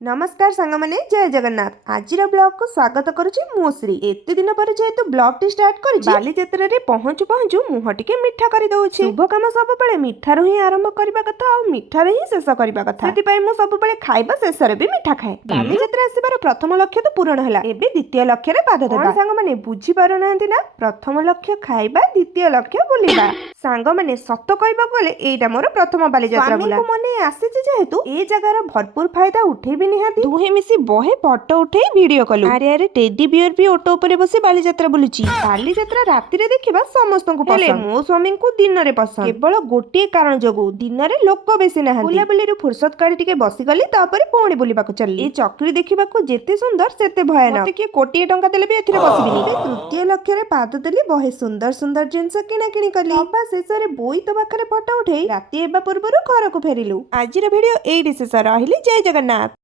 नमस्कार सांगमाने जय जगन्नाथ आज ब्लॉग को स्वागत करुछि मुश्री एते दिन पर जेहेतु ब्लॉग टी स्टार्ट करिछि बालीजात्रा रे पहुंचु पहुंचु मुह टिके मिठा करि दउछि शुभ काम सब बेले मिठा रो ही आरंभ करबा कथा आ मिठा रे ही शेष करबा कथा सेति पई मु सब बेले खाइबा शेष रे भी मिठा खाए बालीजात्रा आसीबार प्रथम लक्ष्य तो पूर्ण होला एबे द्वितीय लक्ष्य रे पाद देबा सांगमाने बुझी पारो नांती ना प्रथम लक्ष्य खाइबा द्वितीय लक्ष्य बुलिबा सांगमाने सत्य कहबा गले एटा मोर प्रथम बालीजात्रा बुला मने आसीछि जेहेतु ए जगार भरपूर फायदा उठेबी निहाती दुहे मिसी बहे फोटो उठे वीडियो कलु अरे अरे टेडी बियर भी ऑटो ऊपर बसी बालीजात्रा बुलुची बालीजात्रा राति रे देखिबा समस्त को पसंद मो स्वामी को दिन रे पसंद केवल गोटे कारण जोगु दिन रे लोक बेसी नहांती बुलाबुली रो फुर्सत काढी टिके बसी गली तापर पुणी बुलिबा को चली ए चक्री देखिबा को जेते सुंदर सेते भयानक मते के कोटी टंका देले भी एथिरे बसिबिनी तृतीय लक्ष्य रे पाद देली बहे सुंदर सुंदर जिंस किना किनी कली बाबा शेष रे बोई तो पाखरे फोटो उठे राति एबा पूर्वरु घर को फेरिलु आज वीडियो एई शेष रहिली जय जगन्नाथ।